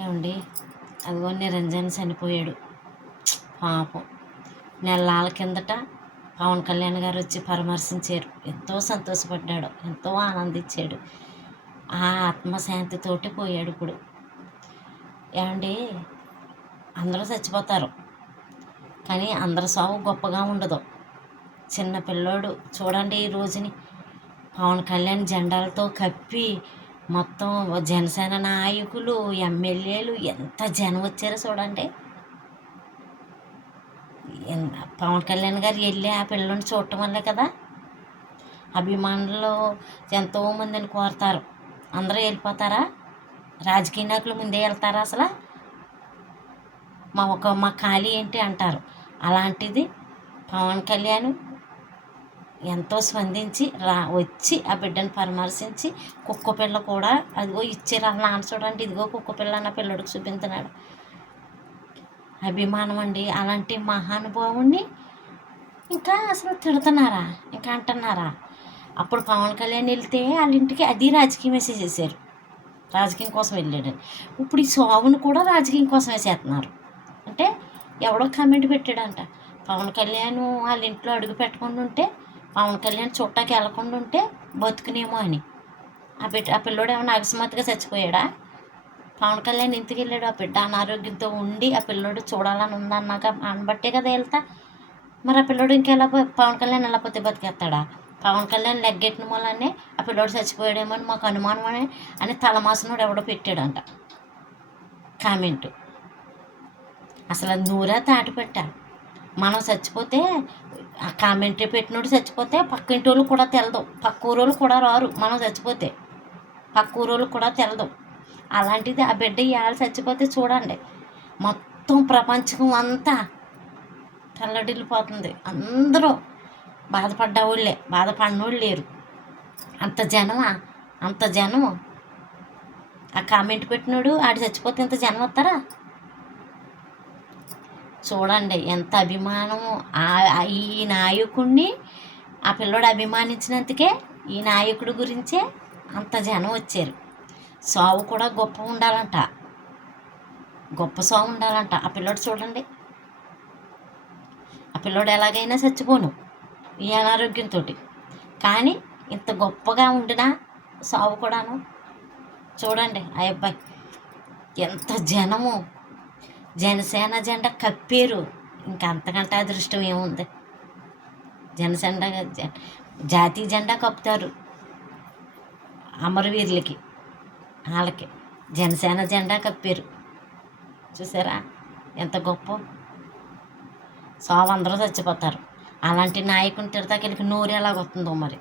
ఏమండి, అదిగో నిరంజన్ చనిపోయాడు పాపం. నెలల కిందట పవన్ కళ్యాణ్ గారు వచ్చి పరామర్శించారు. ఎంతో సంతోషపడ్డాడు, ఎంతో ఆనందించాడు. ఆ ఆత్మశాంతితోటి పోయాడు. ఇప్పుడు ఏమండి, అందరూ చచ్చిపోతారు, కానీ అందరి సావు గొప్పగా ఉండదు. చిన్న పిల్లోడు చూడండి, ఈ రోజుని పవన్ కళ్యాణ్ జెండాలతో కప్పి మొత్తం జనసేన నాయకులు, ఎమ్మెల్యేలు ఎంత జనం వచ్చారో చూడండి. పవన్ కళ్యాణ్ గారు వెళ్ళి ఆ పిల్లని చూడటం వల్లే కదా అభిమానులు ఎంతోమందిని కోరతారు. అందరూ వెళ్ళిపోతారా? రాజకీయ నాయకులు ముందే వెళ్తారా? అసలు మా ఖాళీ ఏంటి అంటారు. అలాంటిది పవన్ కళ్యాణ్ ఎంతో స్పందించి వచ్చి ఆ బిడ్డను పరామర్శించి కుక్క పిల్ల కూడా అదిగో ఇచ్చారు. అలా నాన్న చూడండి, ఇదిగో కుక్క పిల్ల అన్న పిల్లడికి చూపించినాడు. అభిమానం అండి. అలాంటి మహానుభావుణ్ణి ఇంకా అసలు తిడుతున్నారా, ఇంకా అంటున్నారా? అప్పుడు పవన్ కళ్యాణ్ వెళ్తే వాళ్ళ ఇంటికి అది రాజకీయం వేసేసేసారు, రాజకీయం కోసం వెళ్ళాడని. ఇప్పుడు ఈ సావును కూడా రాజకీయం కోసం వేసేస్తున్నారు. అంటే ఎవడో కామెంట్ పెట్టాడంట, పవన్ కళ్యాణ్ వాళ్ళ ఇంట్లో అడుగు పెట్టకుండా ఉంటే, పవన్ కళ్యాణ్ చుట్టాకి వెళ్ళకుండా ఉంటే బతుకునేమో అని. ఆ పిల్లోడు ఏమన్నా అకస్మాత్తుగా చచ్చిపోయాడా? పవన్ కళ్యాణ్ ఇంటికి వెళ్ళాడు. ఆ బిడ్డ అనారోగ్యంతో ఉండి ఆ పిల్లోడు చూడాలని ఉందన్నాక అనబట్టే కదా వెళ్తా. మరి ఆ పిల్లోడు ఇంకెలా పవన్ కళ్యాణ్ ఎలా పోతే బతికేస్తాడా? పవన్ కళ్యాణ్ లెగ్గెట్టిన వల్లనే ఆ పిల్లోడు చచ్చిపోయాడేమో అని మాకు అనుమానం అని తలమాసినోడు ఎవడో పెట్టాడంట కామెంటు. అసలు అది నూరా తాటిపెట్టా. మనం చచ్చిపోతే ఆ కామెంటరీ పెట్టినోడు చచ్చిపోతే పక్కింటి వాళ్ళు కూడా తెలదు, పక్క ఊరోళ్ళు కూడా రారు. మనం చచ్చిపోతే పక్క ఊరోళ్ళు కూడా తెలదు. అలాంటిది ఆ బిడ్డ ఇవాళ చచ్చిపోతే చూడండి, మొత్తం ప్రపంచం అంతా తల్లడిల్లిపోతుంది. అందరూ బాధపడ్డవాళ్ళే, బాధపడినోళ్ళు లేరు. అంత జనము. ఆ కామెంట్ పెట్టినోడు ఆడు చచ్చిపోతే ఇంత జనం వస్తారా? చూడండి ఎంత అభిమానము. ఈ నాయకుడిని ఆ పిల్లోడు అభిమానించినందుకే ఈ నాయకుడి గురించే అంత జనం వచ్చారు. సావు కూడా గొప్ప ఉండాలంట, గొప్ప సావు ఉండాలంట. ఆ పిల్లోడు చూడండి, ఆ పిల్లోడు ఎలాగైనా చచ్చిపోను ఈ అనారోగ్యంతో, కానీ ఇంత గొప్పగా ఉండినా సావు కూడాను. చూడండి ఆ అబ్బాయి ఎంత జనము, జనసేన జెండా కప్పారు. ఇంకా అంతకంటే అదృష్టం ఏముంది? జనసేన జాతీయ జెండా కప్పుతారు అమరవీరులకి, వాళ్ళకి జనసేన జెండా కప్పారు. చూసారా ఎంత గొప్ప సావు? అందరూ చచ్చిపోతారు. అలాంటి నాయకుని తిడతాకి నోరు ఎలాగొస్తుందో మరి.